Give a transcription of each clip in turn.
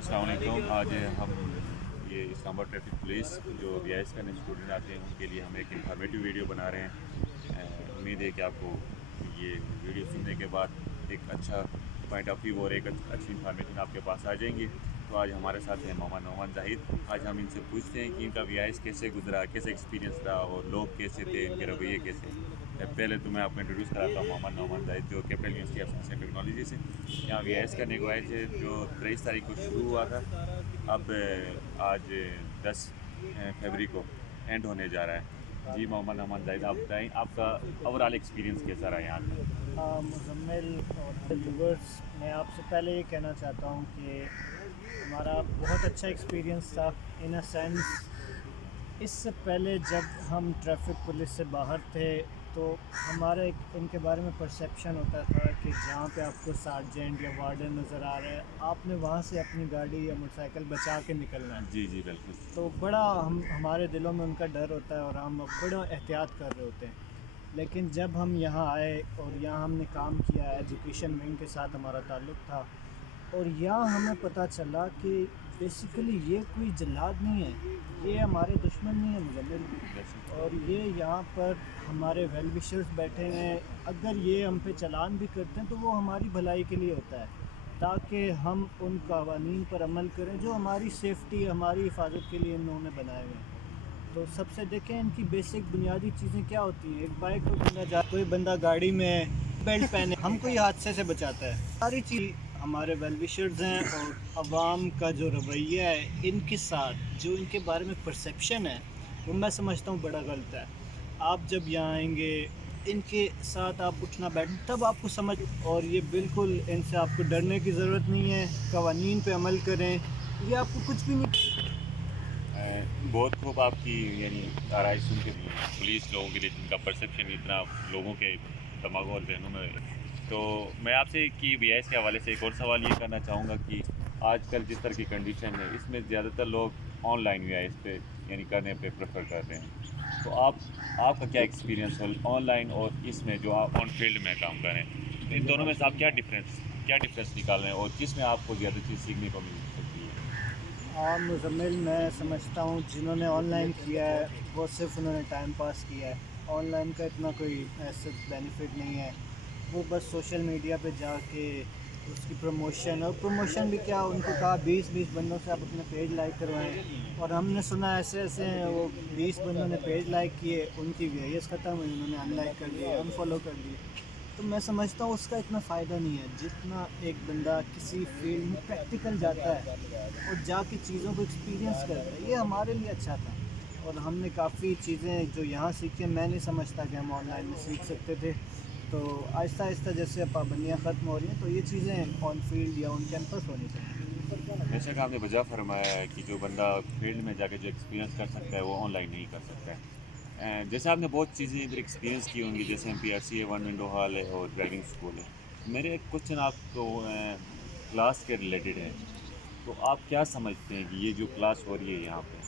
السلام علیکم. آج ہم یہ اسلام آباد ٹریفک پولیس جو وی آئی ایس کرنے اسٹوڈنٹ آتے ہیں ان کے لیے ہم ایک انفارمیٹیو ویڈیو بنا رہے ہیں. امید ہے کہ آپ کو یہ ویڈیو سننے کے بعد ایک اچھا پوائنٹ آف ویو اور ایک اچھی انفارمیشن آپ کے پاس آ جائیں گی. تو آج ہمارے ساتھ ہیں محمد نعمان زاہد. آج ہم ان سے پوچھتے ہیں کہ ان کا وی آئی ایس کیسے گزرا, کیسے ایکسپیرینس رہا اور لوگ کیسے تھے, ان کے رویے کیسے. پہلے تو میں آپ کو انٹروڈیوس کراتا ہوں محمد نعمان زاہد, جو capital university of science and technology سے یہاں وی آئی ایس کرنے کو آئے تھے, جو 23 تاریخ کو شروع ہوا تھا. اب آج 10 فروری کو اینڈ ہونے جا رہا ہے. جی محمد نعمان زاہد, آپ بتائیں آپ کا اوور آل ایکسپیرینس کیسا رہا یہاں کا. مزمل اور ویورس, میں آپ سے پہلے یہ کہنا چاہتا ہوں کہ ہمارا بہت اچھا ایکسپیرینس تھا. ان اے سینس اس سے پہلے جب ہم ٹریفک پولیس سے باہر تھے تو ہمارا ایک ان کے بارے میں پرسیپشن ہوتا تھا کہ جہاں پہ آپ کو سارجنٹ یا وارڈن نظر آ رہا ہے آپ نے وہاں سے اپنی گاڑی یا موٹر سائیکل بچا کے نکلنا ہے. جی جی بالکل. تو بڑا ہمارے دلوں میں ان کا ڈر ہوتا ہے اور ہم بڑا احتیاط کر رہے ہوتے ہیں. لیکن جب ہم یہاں آئے اور یہاں ہم نے کام کیا, ایجوکیشن ونگ کے ساتھ ہمارا تعلق تھا, اور یہاں ہمیں پتہ چلا کہ بیسیکلی یہ کوئی جلاد نہیں ہے, یہ ہمارے دشمن نہیں ہے مزمل. اور یہ یہاں پر ہمارے ویل وشرز بیٹھے ہیں. اگر یہ ہم پہ چلان بھی کرتے ہیں تو وہ ہماری بھلائی کے لیے ہوتا ہے, تاکہ ہم ان قوانین پر عمل کریں جو ہماری سیفٹی, ہماری حفاظت کے لیے انہوں نے بنائے ہوئے ہیں. تو سب سے دیکھیں ان کی بیسک بنیادی چیزیں کیا ہوتی ہیں. ایک بائک پر بندہ کوئی بندہ گاڑی میں بیلٹ پہنے ہم کو یہ حادثے سے بچاتا ہے. ساری چیز ہمارے ویل وشرز ہیں, اور عوام کا جو رویہ ہے ان کے ساتھ, جو ان کے بارے میں پرسیپشن ہے, وہ میں سمجھتا ہوں بڑا غلط ہے. آپ جب یہاں آئیں گے ان کے ساتھ آپ اٹھنا بیٹھنا تب آپ کو سمجھ, اور یہ بالکل ان سے آپ کو ڈرنے کی ضرورت نہیں ہے. قوانین پہ عمل کریں, یہ آپ کو کچھ بھی نہیں. بہت خوب آپ کی یعنی آرائی سن کے پولیس لوگوں کے لیے جن کا پرسیپشن اتنا لوگوں کے دماغوں اور ذہنوں میں. تو میں آپ سے کہ وی آئی ایس کے حوالے سے ایک اور سوال یہ کرنا چاہوں گا کہ آج کل جس طرح کی کنڈیشن ہے اس میں زیادہ تر لوگ on line we I S پہ یعنی کرنے پہ پریفر کر رہے ہیں. تو آپ کا کیا ایکسپیرینس ہو آن لائن اور اس میں جو آپ آن فیلڈ میں کام کریں, ان دونوں میں سے آپ کیا ڈفرینس نکال رہے ہیں اور کس میں آپ کو زیادہ چیز سیکھنے کو مل سکتی ہے. مزمل, میں سمجھتا ہوں جنہوں نے آن لائن کیا ہے وہ صرف انہوں نے ٹائم پاس کیا ہے. آن لائن کا اتنا کوئی ایسا بینیفٹ نہیں ہے. وہ بس سوشل میڈیا پہ جا کے اس کی پروموشن, اور پروموشن بھی کیا, ان کو کہا 20 بندوں سے آپ اپنے پیج لائک کروائیں, اور ہم نے سنا ایسے ہیں وہ 20 بندوں نے پیج لائک کیے, ان کی وی آئی ایس ختم ہوئی, انہوں نے ان لائک کر دیے, ان فالو کر دیے. تو میں سمجھتا ہوں اس کا اتنا فائدہ نہیں ہے جتنا ایک بندہ کسی فیلڈ میں پریکٹیکل جاتا ہے اور جا کے چیزوں کو ایکسپیرینس کرتا ہے. یہ ہمارے لیے اچھا تھا, اور ہم نے کافی چیزیں جو یہاں سیکھیں میں نہیں سمجھتا کہ ہم آن لائن میں سیکھ سکتے تھے. تو آہستہ آہستہ جیسے پابندیاں ختم ہو رہی ہیں تو یہ چیزیں آن فیلڈ یا آن کیمپس ہونی چاہیے. بے شک آپ نے وجہ فرمایا ہے کہ جو بندہ فیلڈ میں جا کے جو ایکسپیرینس کر سکتا ہے وہ آن لائن نہیں کر سکتا ہے. جیسے آپ نے بہت چیزیں ادھر ایکسپیرینس کی ہوں گی, جیسے ایم پی آر سی ہے, ون ونڈو ہال ہے اور ڈرائیونگ اسکول ہے. میرے ایک کوشچن آپ کو کلاس کے ریلیٹڈ ہے. تو آپ کیا سمجھتے ہیں کہ یہ جو کلاس ہو رہی ہے یہاں پہ,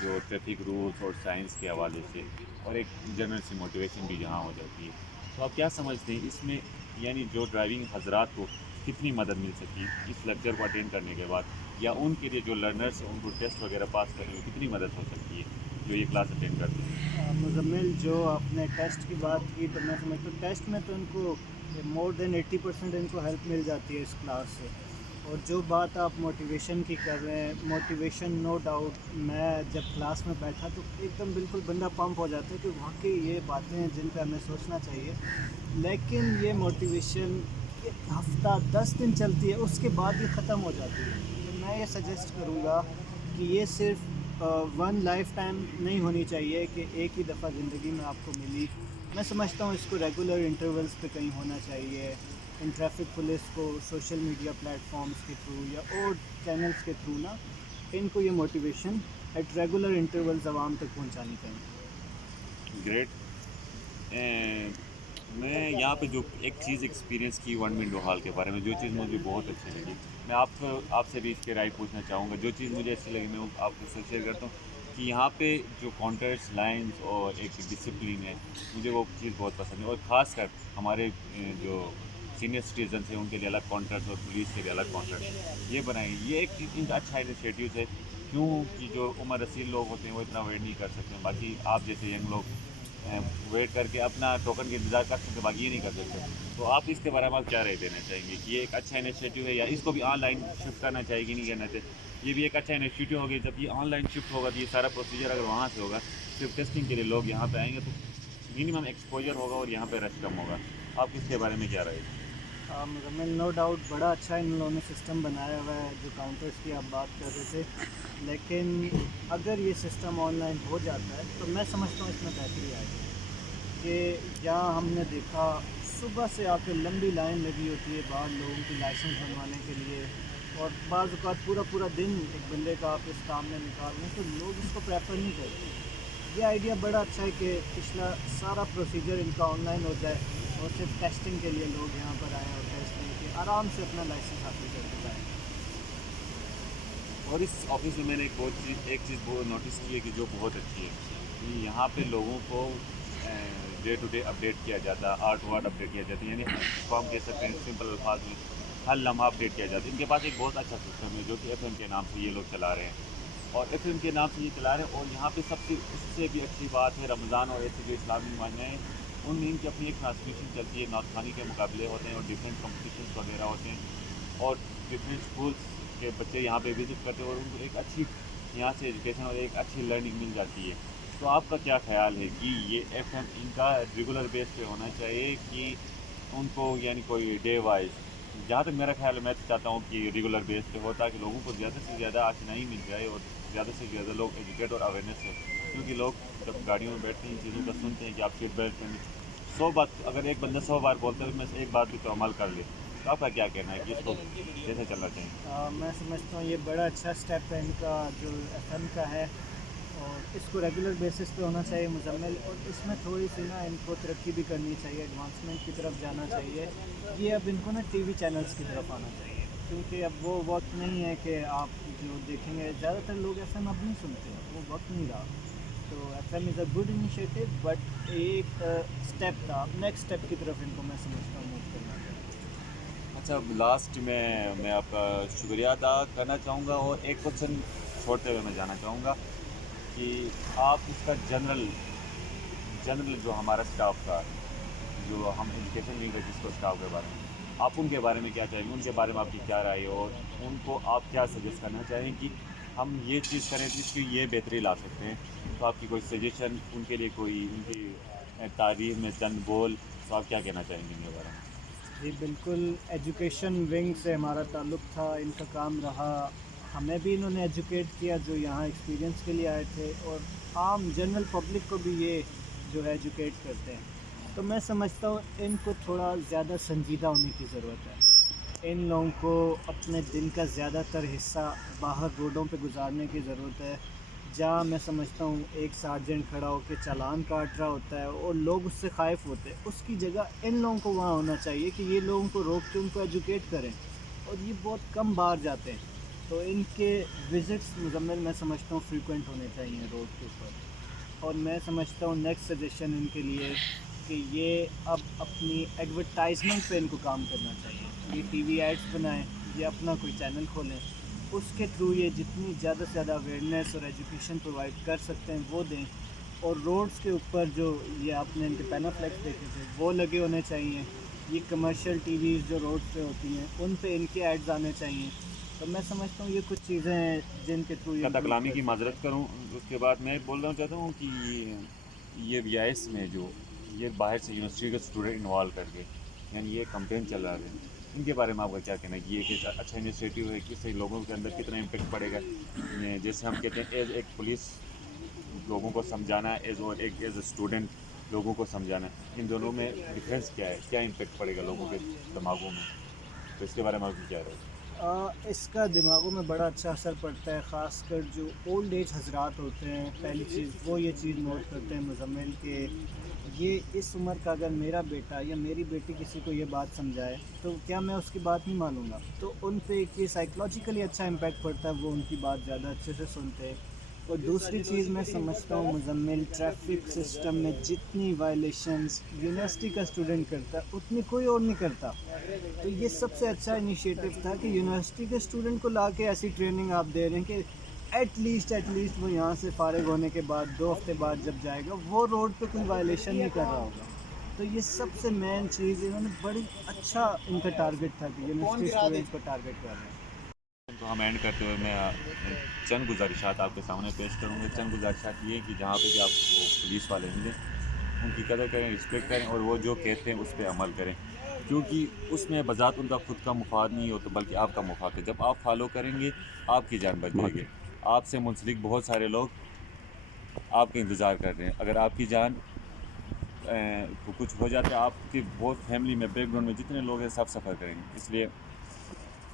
جو ٹریفک رولس اور سائنس کے حوالے سے, اور ایک جنرل سی موٹیویشن بھی جہاں ہو جاتی ہے, تو آپ کیا سمجھتے ہیں اس میں یعنی جو ڈرائیونگ حضرات کو کتنی مدد مل سکتی اس لیکچر کو اٹینڈ کرنے کے بعد, یا ان کے لیے جو لرنرس ہیں ان کو ٹیسٹ وغیرہ پاس کرنے میں کتنی مدد ہو سکتی ہے جو یہ کلاس اٹینڈ کرتے ہیں. مزمل, جو آپ نے ٹیسٹ کی بات کی تو میں سمجھتا ہوں ٹیسٹ میں تو ان کو مور دین 80% ان کو ہیلپ مل جاتی ہے اس کلاس سے. اور جو بات آپ موٹیویشن کی کر رہے ہیں, موٹیویشن نو ڈاؤٹ, میں جب کلاس میں بیٹھا تو ایک دم بالکل بندہ پمپ ہو جاتا ہے کہ واقعی یہ باتیں ہیں جن پہ ہمیں سوچنا چاہیے. لیکن یہ موٹیویشن ایک ہفتہ 10 دن چلتی ہے, اس کے بعد یہ ختم ہو جاتی ہے. تو میں یہ سجیسٹ کروں گا کہ یہ صرف ون لائف ٹائم نہیں ہونی چاہیے کہ ایک ہی دفعہ زندگی میں آپ کو ملی. میں سمجھتا ہوں اس کو ریگولر انٹرولز پہ کہیں ہونا چاہیے. ان ٹریفک پولیس کو سوشل میڈیا پلیٹ فارمز کے تھرو یا اور چینلز کے تھرو نا, ان کو یہ موٹیویشن ایٹ ریگولر انٹرولز عوام تک پہنچانی چاہیے. گریٹ. میں یہاں پہ جو ایک چیز ایکسپیرینس کی ون ونڈو ہال کے بارے میں, جو چیز مجھے بہت اچھی لگی, میں آپ سے بھی اس کے رائے پوچھنا چاہوں گا. جو چیز مجھے اچھی لگی میں آپ کو سے شیئر کرتا ہوں کہ یہاں پہ جو کاؤنٹرس, لائنز اور ایک ڈسپلن ہے, مجھے وہ چیز بہت پسند ہے. اور خاص کر ہمارے جو सीनियर सिटीजन हैं उनके लिए अलग कॉन्ट्रैक्ट और पुलिस के लिए अलग कॉन्ट्रैक्ट ये बनाएंगे। ये एक इनका अच्छा इनिशिएटिव है, क्योंकि जो उम्र रसील लोग होते हैं वो इतना वेट नहीं कर सकते, बाकी आप जैसे यंग लोग वेट करके अपना टोकन का इंतज़ार कर सकते, बाकी ये नहीं कर सकते। तो आप इसके बारे में आप क्या राय देना चाहेंगे कि ये एक अच्छा इनिशिएटिव है या इसको भी ऑनलाइन शिफ्ट करना चाहिए कि नहीं करना चाहिए? ये भी एक अच्छा इनिशिएटिव होगा, जब ये ऑनलाइन शिफ्ट होगा तो ये सारा प्रोसीजर अगर वहाँ से होगा, सिर्फ टेस्टिंग के लिए लोग यहाँ पे आएंगे तो मिनिमम एक्सपोजर होगा और यहाँ पे रश कम होगा। आप इसके बारे में क्या राय है? मुकम्मल नो डाउट बड़ा अच्छा इन लोगों ने सिस्टम बनाया हुआ है जो काउंटर्स की आप बात कर रहे थे, लेकिन अगर ये सिस्टम ऑनलाइन हो जाता है तो मैं समझता हूँ इसमें बेहतरी आएगी। कि यहाँ हमने देखा सुबह से आकर लंबी लाइन लगी होती है बाहर लोगों की लाइसेंस बनवाने के लिए, और बाज़ औक़ात पूरा पूरा दिन एक बंदे का आप इस काम में निकाल रहे हैं तो लोग इसको प्रेफर नहीं करते। ये आइडिया बड़ा अच्छा है कि पिछला सारा प्रोसीजर इनका ऑनलाइन हो जाए और सिर्फ टेस्टिंग के लिए लोग यहाँ पर आएँ और टेस्ट करके आराम से अपना लाइसेंस हासिल करके जाएँ। और इस ऑफिस में मैंने एक चीज़ वो नोटिस की है कि जो बहुत अच्छी है कि यहाँ पे लोगों को डे टू डे अपडेट किया जाता है, आर्ट वार्ड अपडेट किया जाता है, यानी फॉर्म कह सकते हैं सिंपल अल्फाज में हर लम्हा अपडेट किया जाता है। इनके पास एक बहुत अच्छा सिस्टम है जो कि FM के नाम से ये लोग चला रहे हैं, और FM के नाम से ये चला रहे हैं। और यहाँ पे सबसे उससे भी अच्छी बात है रमज़ान और ऐसे जो इस्लामी मायने हैं उनमें इनकी अपनी एक ट्रांसमिशन चलती है, नाथखानी के मुकाबले होते हैं और डिफरेंट कॉम्पिटिशन वगैरह होते हैं और डिफरेंट स्कूल्स के बच्चे यहाँ पे विज़िट करते हैं और उनको एक अच्छी यहाँ से एजुकेशन और एक अच्छी लर्निंग मिल जाती है। तो आपका क्या ख़्याल है कि ये FM इनका रेगुलर बेस पे होना चाहिए कि उनको यानी कोई डे वाइज? जहाँ तक मेरा ख्याल है मैं तो चाहता हूँ कि रेगुलर बेस पे हो ताकि लोगों को ज़्यादा से ज़्यादा आशनाई मिल जाए और ज़्यादा से ज़्यादा लोग एजुकेट और अवेयरनेस हो, क्योंकि लोग जब गाड़ियों में बैठते हैं इन चीज़ों का सुनते हैं कि आप सीट बेल्ट पहने 100 बात, अगर एक बंदा 100 बार बोलता है उसमें से एक बात भी तो अमल कर ले। तो आपका क्या कहना है कि इसको कैसे चलना चाहिए? मैं समझता हूँ ये बड़ा अच्छा स्टेप है इनका जो FM का है, और इसको रेगुलर बेसिस पे होना चाहिए मुजम्मिल, और इसमें थोड़ी सी ना इनको तरक्की भी करनी चाहिए, एडवांसमेंट की तरफ जाना चाहिए। ये अब इनको ना TV चैनल्स की तरफ आना चाहिए, क्योंकि अब वो वक्त नहीं है कि आप जो देखेंगे ज़्यादातर लोग FM अब नहीं सुनते हैं, वो वक्त नहीं रहा। तो FM is a good initiative, but एक स्टेप था, नेक्स्ट स्टेप की तरफ इनको मैं समझता हूँ मूव करना चाहिए। अच्छा, लास्ट में मैं आपका शुक्रिया अदा करना चाहूँगा और एक क्वेश्चन छोड़ते हुए मैं जाना चाहूँगा कि आप इसका जनरल जो हमारा स्टाफ का जो हम एजुकेशन विंग है जिसको स्टाफ के बारे में आप उनके बारे में क्या चाहेंगे, उनके बारे में आपकी क्या राय है और उनको आप क्या सजेस्ट करना चाहें कि हम ये चीज़ करें जिसकी ये बेहतरी ला सकते हैं? तो आपकी कोई सजेशन उनके लिए, कोई उनकी तारीफ में चंद बोल, तो आप क्या कहना चाहेंगे इनके बारे में? जी बिल्कुल, एजुकेशन विंग से हमारा ताल्लुक़ था, इनका काम रहा, हमें भी इन्होंने एजुकेट किया जो यहाँ एक्सपीरियंस के लिए आए थे, और आम जनरल पब्लिक को भी ये जो है एजुकेट करते हैं। तो मैं समझता हूँ इनको थोड़ा ज़्यादा संजीदा होने की ज़रूरत है। इन लोगों को अपने दिन का ज़्यादातर हिस्सा बाहर रोडों पे गुजारने की ज़रूरत है, जहाँ मैं समझता हूँ एक सार्जेंट खड़ा होकर चालान काट रहा होता है और लोग उससे ख़ाइफ़ होते हैं, उसकी जगह इन लोगों को वहाँ होना चाहिए कि ये लोगों को रोक के उनको एजुकेट करें, और ये बहुत कम बाहर जाते हैं। तो इनके विज़िट्स मुजम्मिल मैं समझता हूँ फ्रीक्वेंट होने चाहिए रोड के ऊपर। और मैं समझता हूँ नेक्स्ट सजेशन इनके लिए कि ये अब अपनी एडवर्टाइजमेंट पे इनको काम करना चाहिए। ये TV एड्स बनाएं, ये अपना कोई चैनल खोलें, उसके थ्रू ये जितनी ज़्यादा से ज़्यादा अवेयरनेस और एजुकेशन प्रोवाइड कर सकते हैं वो दें। और रोड्स के ऊपर जो ये आपने इनके पैनाफ्लेक्स देखे थे वो लगे होने चाहिए। ये कमर्शियल टीवीज़ जो रोड पे होती हैं उन पे इनके एड्स आने चाहिए। तो मैं समझता हूँ ये कुछ चीज़ें हैं जिनके थ्रू ये कलामी की माजरत करूँ, उसके बाद मैं बोलना चाहता हूँ कि ये VIS में जो ये बाहर से यूनिवर्सिटी के स्टूडेंट इन्वॉल्व करके यानी ये कंपेन चल रहा है, इनके बारे में आपका क्या कहना है कि ये एक अच्छा इनिशिएटिव है कि इससे लोगों के अंदर कितना इम्पेक्ट पड़ेगा? जैसे हम कहते हैं एज एक पुलिस लोगों को समझाना, एज ए स्टूडेंट लोगों को समझाना, इन दोनों में डिफरेंस क्या है, क्या इम्पेक्ट पड़ेगा लोगों के दिमागों में? तो इसके बारे में आपकी क्या राय है? इसका दिमागों में बड़ा अच्छा असर पड़ता है, ख़ासकर जो ओल्ड एज हजरात होते हैं। पहली चीज़ वो ये चीज़ नोट करते हैं मुजम्मिल के ये इस उम्र का अगर मेरा बेटा या मेरी बेटी किसी को ये बात समझाए तो क्या मैं उसकी बात नहीं मानूंगा? तो उन पे एक ये साइकोलॉजिकली अच्छा इम्पैक्ट पड़ता है, वो उनकी बात ज़्यादा अच्छे से सुनते हैं। اور دوسری چیز میں سمجھتا ہوں مزمل، ٹریفک سسٹم میں جتنی وائلیشنز یونیورسٹی کا اسٹوڈنٹ کرتا ہے اتنی کوئی اور نہیں کرتا. تو یہ سب سے اچھا انیشیٹو تھا کہ یونیورسٹی کے اسٹوڈنٹ کو لا کے ایسی ٹریننگ آپ دے رہے ہیں کہ ایٹ لیسٹ وہ یہاں سے فارغ ہونے کے بعد 2 ہفتے بعد جب جائے گا وہ روڈ پہ کوئی وائلیشن نہیں کر رہا ہوگا. تو یہ سب سے مین چیز انہوں نے بڑی اچھا ان کا ٹارگٹ تھا کہ یونیورسٹی اسٹوڈنٹس کو ٹارگٹ کر رہے ہیں. تو ہم اینڈ کرتے ہوئے میں چند گزارشات آپ کے سامنے پیش کروں گا. چند گزارشات یہ ہیں کہ جہاں پہ بھی آپ کو پولیس والے ملیں ان کی قدر کریں، رسپیکٹ کریں اور وہ جو کہتے ہیں اس پہ عمل کریں، کیونکہ اس میں بذات ان کا خود کا مفاد نہیں ہوتا بلکہ آپ کا مفاد ہے. جب آپ فالو کریں گے آپ کی جان بچ جائے گی. آپ سے منسلک بہت سارے لوگ آپ کا انتظار کر رہے ہیں. اگر آپ کی جان کو کچھ ہو جاتا ہے آپ کی بہت فیملی میں بیک گراؤنڈ میں جتنے لوگ ہیں سب سفر کریں گے. اس لیے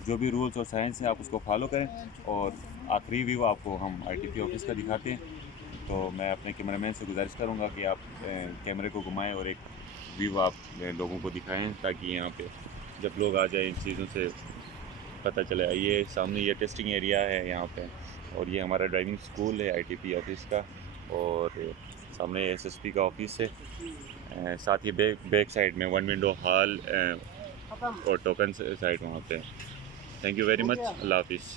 جو بھی رولز اور سائنس ہیں آپ اس کو فالو کریں. اور آخری ویو آپ کو ہم آئی ٹی پی آفس کا دکھاتے ہیں. تو میں اپنے کیمرہ مین سے گزارش کروں گا کہ آپ کیمرے کو گھمائیں اور ایک ویو آپ لوگوں کو دکھائیں تاکہ یہاں پہ جب لوگ آ جائیں ان چیزوں سے پتہ چلے. یہ سامنے یہ ٹیسٹنگ ایریا ہے یہاں پہ، اور یہ ہمارا ڈرائیونگ اسکول ہے آئی ٹی پی آفس کا، اور سامنے ایس ایس پی کا آفس ہے. ساتھ ہی بیک سائڈ میں 1 ونڈو ہال اور ٹوکن سائڈ وہاں پہ. Thank you very much. اللہ حافظ.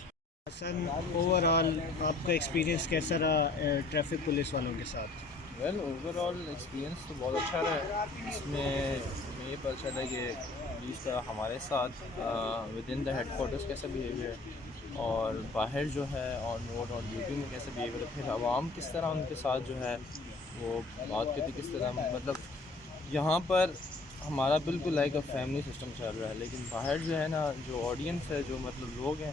حسن، اوور آل آپ کا ایکسپیرینس کیسا رہا ٹریفک پولیس والوں کے ساتھ؟ ویل اوور آل ایکسپیرینس تو بہت اچھا رہا ہے. اس میں ہمیں یہ پتہ چلا کہ پولیس کا ہمارے ساتھ within the headquarters کیسا بیہیویئر ہے، اور باہر جو ہے آن روڈ اور ڈیوٹی میں کیسا بیہیویئر ہے. پھر عوام کس طرح ان کے ساتھ جو ہے وہ بات کرتی، کس طرح مطلب یہاں پر ہمارا بالکل لائک اے فیملی سسٹم چل رہا ہے، لیکن باہر جو ہے نا جو آڈینس ہے، جو مطلب لوگ ہیں،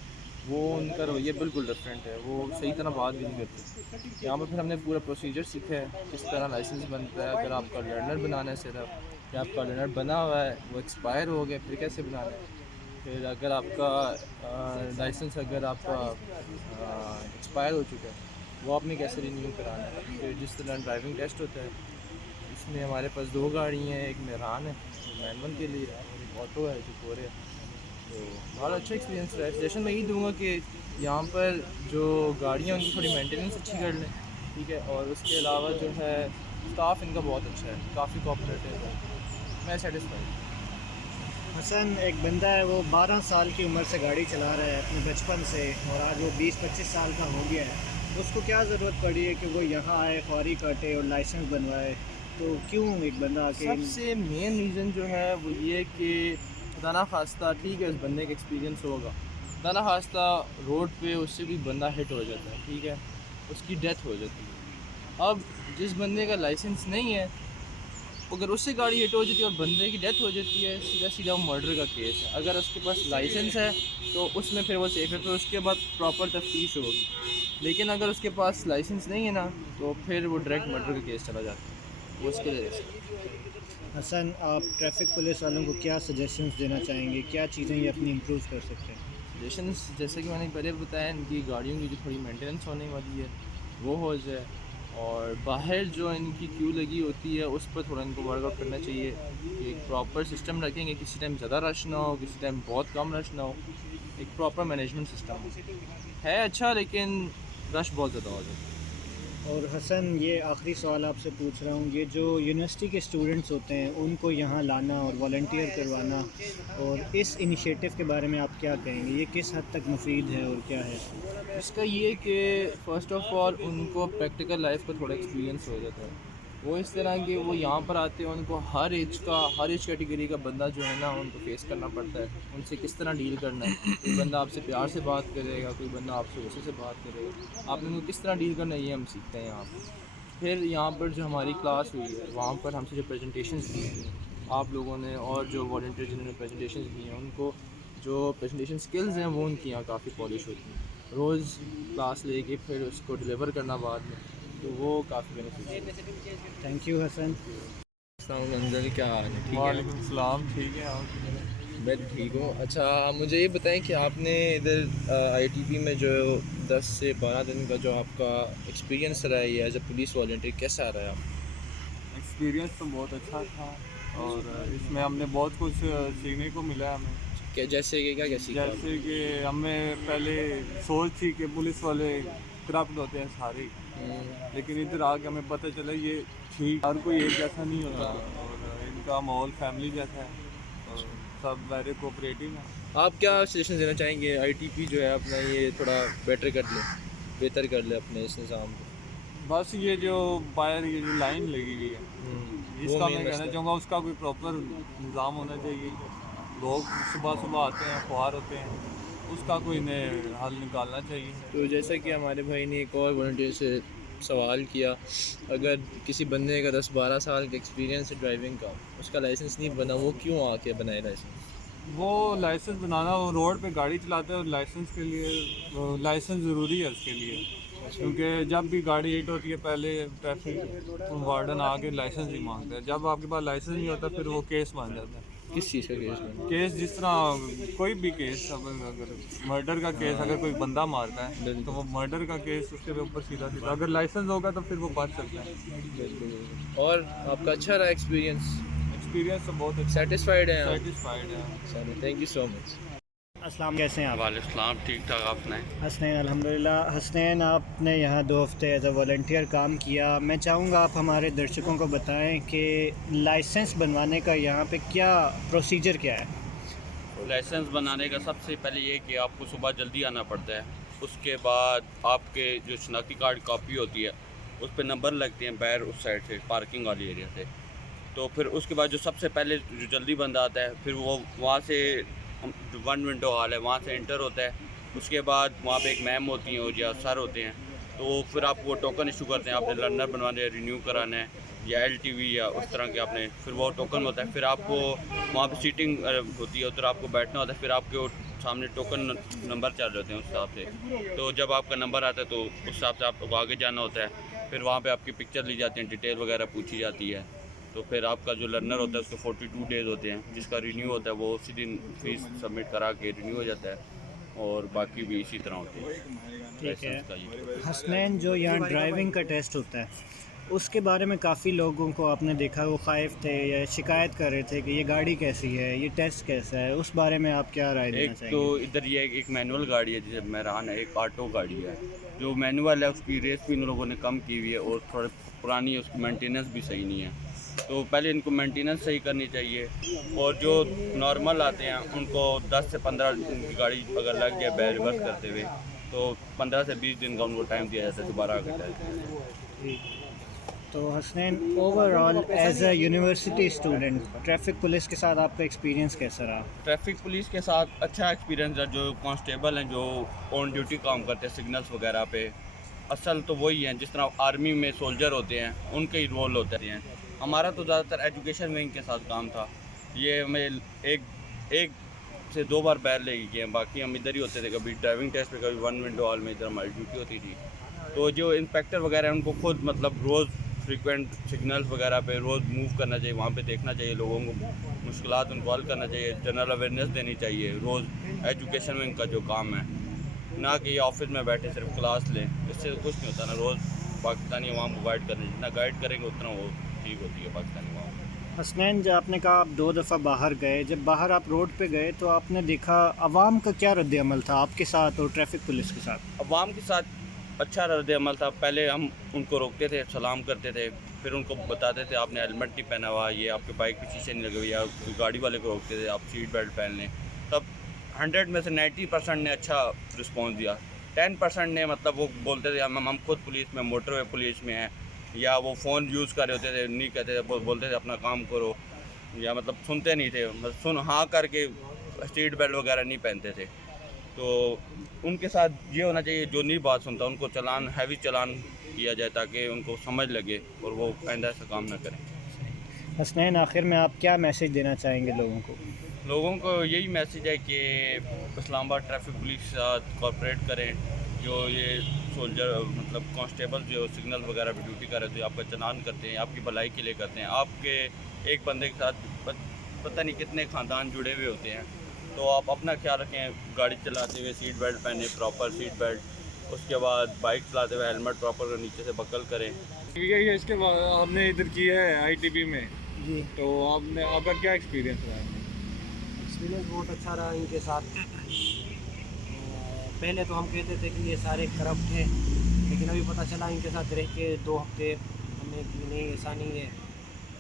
وہ ان کا رویہ بالکل ڈفرینٹ ہے. وہ صحیح طرح بات بھی نہیں کرتے. یہاں پر پھر ہم نے پورا پروسیجر سیکھا ہے کس طرح لائسنس بنتا ہے. اگر آپ کا لرنر بنانا ہے صرف، یا آپ کا لرنر بنا ہوا ہے وہ ایکسپائر ہو گیا، پھر کیسے بنانا ہے. پھر اگر آپ کا لائسنس اگر آپ کا ایکسپائر ہو چکا ہے وہ آپ نے کیسے رینیو کرانا ہے. پھر جس طرح ڈرائیونگ ٹیسٹ ہوتا ہے اس میں ہمارے پاس 2 گاڑی ہیں، ایک میران ہے مینول کے لیے اور ایک آٹو ہے جو کورے ہے. تو بہت اچھا ایکسپیرینس رہا ہے. سجیشن میں یہی دوں گا کہ یہاں پر جو گاڑیاں ان کی تھوڑی مینٹیننس اچھی کر لیں، ٹھیک ہے. اور اس کے علاوہ جو ہے اسٹاف ان کا بہت اچھا ہے، کافی کوآپریٹیو ہے. میں سیٹسفائی. حسن، ایک بندہ ہے وہ 12 سال کی عمر سے گاڑی چلا رہا ہے اپنے بچپن سے، اور آج وہ 20-25 سال کا ہو گیا ہے. اس کو کیا ضرورت پڑی ہے کہ وہ یہاں آئے، خواری کاٹے اور لائسنس بنوائے؟ تو کیوں ایک بندہ آ کے سب سے مین ریزن جو ہے وہ یہ کہ خدا نہ خواستہ، ٹھیک ہے، اس بندے کا ایکسپیرینس ہوگا، خدا نہ خواستہ روڈ پہ اس سے بھی بندہ ہٹ ہو جاتا ہے، ٹھیک ہے، اس کی ڈیتھ ہو جاتی ہے. اب جس بندے کا لائسنس نہیں ہے اگر اس سے گاڑی ہٹ ہو جاتی ہے اور بندے کی ڈیتھ ہو جاتی ہے، سیدھا سیدھا وہ مرڈر کا کیس ہے. اگر اس کے پاس لائسنس ہے تو اس میں پھر وہ سیف ہے، پھر اس کے بعد پراپر تفتیش ہوگی. لیکن اگر اس کے پاس لائسنس نہیں ہے نا تو پھر وہ ڈائریکٹ مرڈر کا کیس چلا جاتا ہے. وہ اس کے لیے حسن، آپ ٹریفک پولیس والوں کو کیا سجیشنز دینا چاہیں گے؟ کیا چیزیں یہ اپنی امپروو کر سکتے ہیں؟ سجیشنس جیسے کہ میں نے پہلے بتایا، ان کی گاڑیوں کی جو تھوڑی مینٹیننس ہونے والی ہے وہ ہو جائے، اور باہر جو ان کی کیو لگی ہوتی ہے اس پر تھوڑا ان کو ورک آؤٹ کرنا چاہیے کہ ایک پراپر سسٹم رکھیں گے، کسی ٹائم زیادہ رش نہ ہو، کسی ٹائم بہت کم رش نہ ہو. ایک پراپر مینجمنٹ سسٹم ہے اچھا، لیکن رش بہت زیادہ ہو جاتا ہے. اور حسن، یہ آخری سوال آپ سے پوچھ رہا ہوں، یہ جو یونیورسٹی کے اسٹوڈنٹس ہوتے ہیں ان کو یہاں لانا اور والنٹیئر کروانا، اور اس انیشیٹو کے بارے میں آپ کیا کہیں گے؟ یہ کس حد تک مفید ہے اور کیا ہے؟ اس کا یہ کہ فرسٹ آف آل ان کو پریکٹیکل لائف کا تھوڑا ایکسپیرینس ہو جاتا ہے. وہ اس طرح کہ وہ یہاں پر آتے ہیں، ان کو ہر ایج کیٹیگری کا بندہ جو ہے نا ان کو فیس کرنا پڑتا ہے. ان سے کس طرح ڈیل کرنا ہے. کوئی بندہ آپ سے پیار سے بات کرے گا، کوئی بندہ آپ سے غصے سے بات کرے گا. آپ نے ان کو کس طرح ڈیل کرنا ہے یہ ہم سیکھتے ہیں یہاں پر. پھر یہاں پر جو ہماری کلاس ہوئی ہے وہاں پر ہم سے جو پریزنٹیشنز دی ہیں آپ لوگوں نے، اور جو والنٹیئر جنہوں نے پریزنٹیشنز دی ہیں ان کو جو پریزنٹیشن سکلز ہیں وہ ان کی یہاں کافی پالش ہوتی ہیں. روز کلاس لے کے پھر اس کو ڈلیور کرنا بعد میں، تو وہ کافی بینیفٹ ہے. تھینک یو حسن. السلام علیکم، کیا حال ہے؟ ٹھیک ہے. وعلیکم السلام. ٹھیک ہے آپ؟ میں ٹھیک ہوں. اچھا مجھے یہ بتائیں کہ آپ نے ادھر آئی ٹی پی میں جو 10 سے 12 دن کا جو آپ کا ایکسپیرینس رہا ہے ایز اے پولیس والنٹیئر، کیسا رہا ہے آپ؟ ایکسپیرینس تو بہت اچھا تھا، اور اس میں ہم نے بہت کچھ سیکھنے کو ملا ہمیں. کہ جیسے کہ کیا سیکھا؟ جیسے کہ ہمیں پہلے سوچ تھی کہ پولیس والے करप्ट होते हैं सारे, लेकिन इधर आके हमें पता चला ये ठीक हर कोई एक जैसा नहीं होता, और इनका माहौल फैमिली जैसा है, और सब वेरी कोऑपरेटिव है। आप क्या सजेशन देना चाहेंगे ITP जो है अपना ये थोड़ा बेहतर कर ले अपने इस निज़ाम को? बस ये जो बाहर ये जो लाइन लगी हुई है, इसका मैं कहना चाहूँगा उसका कोई प्रॉपर निज़ाम होना चाहिए। लोग सुबह सुबह आते हैं, ख्वार होते हैं, उसका कोई इन्हें हल निकालना चाहिए। तो जैसा कि हमारे भाई ने एक और वॉलंटियर से सवाल किया, अगर किसी बंदे का 10-12 साल का एक्सपीरियंस है ड्राइविंग का, उसका लाइसेंस नहीं बना, वो क्यों आके बनाए लाइसेंस? वो लाइसेंस बनाना, वो रोड पे गाड़ी चलाता है और लाइसेंस के लिए लाइसेंस ज़रूरी है उसके लिए, क्योंकि जब भी गाड़ी हिट होती है पहले ट्रैफिक वार्डन आके लाइसेंस ही मांगता है। जब आपके पास लाइसेंस नहीं होता फिर वो केस बन जाता है। किस चीज़ का केस बना? केस जिस तरह कोई भी केस, अगर मर्डर का केस अगर कोई बंदा मारता है तो वो मर्डर का केस उसके ऊपर सीधा अगर लाइसेंस होगा तो फिर वो बच सकता है। और आपका अच्छा रहा एक्सपीरियंस तो बहुत अच्छा, सेटिस्फाइड है? सेटिस्फाइड है। Thank you so much. अस्सलाम, कैसे हैं आप? वालेकुम, ठीक ठाक। आपने? हसनैन, अल्हम्दुलिल्लाह। हसनैन, आपने यहाँ 2 हफ़्ते एज अ वॉलंटियर काम किया। मैं चाहूँगा आप हमारे दर्शकों को बताएं कि लाइसेंस बनवाने का यहाँ पे क्या प्रोसीजर क्या है? लाइसेंस बनाने का सबसे पहले ये कि आपको सुबह जल्दी आना पड़ता है। उसके बाद आपके जो शनाख्ती कार्ड कॉपी होती है उस पर नंबर लगते हैं बाहर उस साइड से, पार्किंग वाली एरिया से। तो फिर उसके बाद जो सबसे पहले जो जल्दी बंदा आता है, फिर वो वहाँ से जो 1 विंडो हॉल है वहाँ से एंटर होता है। उसके बाद वहाँ पे एक मैम होती हैं या सर होते हैं, तो फिर आपको टोकन इशू करते हैं। आपने लर्नर बनवाना है, रिन्यू कराना है या LTV या उस तरह के आपने, फिर वो टोकन होता है। फिर आपको वहाँ पे सीटिंग होती है, उधर आपको बैठना होता है। फिर आपके वो सामने टोकन नंबर चल रहे होते हैं उस हिसाब से। तो जब आपका नंबर आता है तो उस हिसाब से आपको आगे जाना होता है। फिर वहाँ पे आपकी पिक्चर ली जाती है, डिटेल वगैरह पूछी जाती है। तो फिर आपका जो लर्नर होता है उसके 42 डेज़ होते हैं, जिसका रिन्यू होता है वो उसी दिन फीस सबमिट करा के रिन्यू हो जाता है। और बाकी भी इसी तरह होते हैं। ठीक है हसनैन, जो यहाँ ड्राइविंग का टेस्ट होता है उसके बारे में काफ़ी लोगों को आपने देखा वो खाइफ थे या शिकायत कर रहे थे कि ये गाड़ी कैसी है, ये टेस्ट कैसा है, उस बारे में आप क्या राय देना चाहेंगे? तो इधर ये एक मैनुअल गाड़ी है जैसे मेहरान है, एक ऑटो गाड़ी है। जो मैनुअल है उसकी रेस भी इन लोगों ने कम की हुई है और थोड़ी पुरानी है, उसकी मेंटेनेंस भी सही नहीं है। तो पहले इनको मेंटेनेंस सही करनी चाहिए। और जो नॉर्मल आते हैं उनको 10 से 15 दिन की गाड़ी अगर लग गया बैर रिवर्स करते हुए तो 15 से 20 दिन का उनको टाइम दिया जाता है दोबारा आकर टेस्ट। तो Hasnain, overall as a university student traffic police के साथ आपका एक्सपीरियंस कैसा रहा? ट्रैफिक पुलिस के साथ अच्छा एक्सपीरियंस है। जो कांस्टेबल हैं जो ऑन ड्यूटी काम करते हैं सिग्नल्स वगैरह पे, असल तो वही हैं जिस तरह आर्मी में सोल्जर होते हैं उनके ही रोल होते हैं। हमारा तो ज़्यादातर एजुकेशन विंग के साथ काम था। ये हमें एक से 2 बार बैर ले गए हैं, बाकी हम इधर ही होते थे। कभी ड्राइविंग टेस्ट पे, कभी 1 विंडो हॉल में इधर हमारी ड्यूटी होती थी। तो जो इंस्पेक्टर वगैरह हैं उनको खुद मतलब रोज़ फ्रीक्वेंट सिग्नल्स वगैरह पे रोज़ मूव करना चाहिए, वहाँ पे देखना चाहिए, लोगों को मुश्किलात उनको हल करना चाहिए, जनरल अवेयरनेस देनी चाहिए। रोज़ एजुकेशन विंग का जो काम है, ना कि ये ऑफिस में बैठे सिर्फ क्लास लें, इससे तो कुछ नहीं होता ना। रोज़ पाकिस्तानी अवाम को गाइड करना, जितना गाइड करेंगे उतना वो ठीक होती है पाकिस्तानी अवाम। हसनैन, जब आपने कहा आप 2 दफ़ा बाहर गए, जब बाहर आप रोड पे गए तो आपने देखा अवाम का क्या रद्द अमल था आपके साथ और ट्रैफिक पुलिस के साथ? अवाम के साथ अच्छा रद्द अमल था। पहले हम उनको रोकते थे, सलाम करते थे, फिर उनको बताते थे आपने हेलमेट नहीं पहना हुआ, ये आपके बाइक पे शीशे नहीं लगे हुए, या गाड़ी वाले को रोकते थे आप सीट बेल्ट पहन लें। तब 100 में से 90% ने अच्छा रिस्पॉन्स दिया। 10% ने मतलब वो बोलते थे हम खुद पुलिस में, मोटरवे पुलिस में हैं, या वो फ़ोन यूज़ कर रहे होते थे, नहीं कहते थे, बोलते थे अपना काम करो, या मतलब सुनते नहीं थे, मतलब हाँ करके सीट बेल्ट वगैरह नहीं पहनते थे। तो उनके साथ ये होना चाहिए, जो नहीं बात सुनता उनको चालान, हैवी चालान किया जाए ताकि उनको समझ लगे और वो आइंदा ऐसा काम ना करें। हसनैन, आखिर में आप क्या मैसेज देना चाहेंगे लोगों को? लोगों को यही मैसेज है कि इस्लामाबाद ट्रैफिक पुलिस के साथ कोऑपरेट करें। जो ये सोल्जर मतलब कांस्टेबल जो सिग्नल वगैरह पे ड्यूटी कर रहे थे, आपका चालान करते हैं, आपकी भलाई के लिए करते हैं। आपके एक बंदे के साथ पता नहीं कितने ख़ानदान जुड़े हुए होते हैं। तो आप अपना ख्याल रखें, गाड़ी चलाते हुए सीट बेल्ट पहने, प्रॉपर सीट बेल्ट। उसके बाद बाइक चलाते हुए हेलमेट प्रॉपर नीचे से बकल करें। ये इसके बाद आपने इधर किया है ITP में जी, तो आपका क्या एक्सपीरियंस रहा है? एक्सपीरियंस बहुत अच्छा रहा इनके साथ। पहले तो हम कहते थे कि ये सारे करप्ट हैं, लेकिन अभी पता चला इनके साथ रह के 2 हफ्ते हमें कि नहीं ऐसा नहीं है,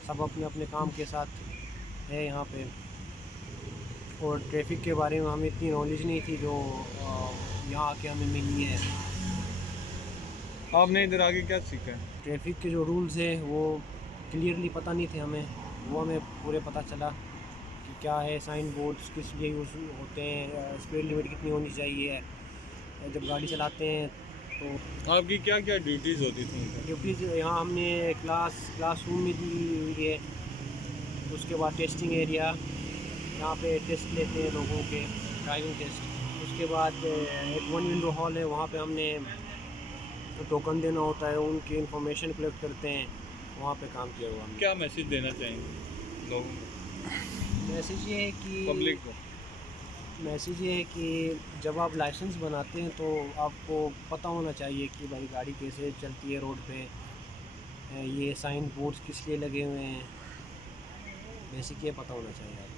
सब अपने अपने काम के साथ है यहाँ पे। और ट्रैफिक के बारे में हमें इतनी नॉलेज नहीं थी जो यहाँ आके हमें मिली है। आपने इधर आके क्या सीखा है? ट्रैफिक के जो रूल्स है वो क्लियरली पता नहीं थे हमें, वो हमें पूरे पता चला कि क्या है, साइन बोर्ड्स किस लिए यूज़ होते हैं, स्पीड लिमिट कितनी होनी चाहिए जब गाड़ी चलाते हैं। तो आपकी क्या क्या ड्यूटीज़ होती थी? ड्यूटीज़ यहाँ हमने क्लासरूम में दी हुई है, उसके बाद टेस्टिंग एरिया, यहाँ पे टेस्ट लेते हैं लोगों के, ड्राइविंग टेस्ट। उसके बाद एक 1 विंडो हॉल है, वहाँ पे हमने टोकन देना होता है, उनकी इन्फॉर्मेशन कलेक्ट करते हैं, वहाँ पे काम किया हुआ हमने। क्या मैसेज देना चाहेंगे लोगों को, मैसेज ये है कि पब्लिक को? मैसेज ये है कि जब आप लाइसेंस बनाते हैं तो आपको पता होना चाहिए कि भाई गाड़ी कैसे चलती है रोड पे, ये साइन बोर्ड्स किस लिए लगे हुए हैं, बेसिक ये पता होना चाहिए आपको।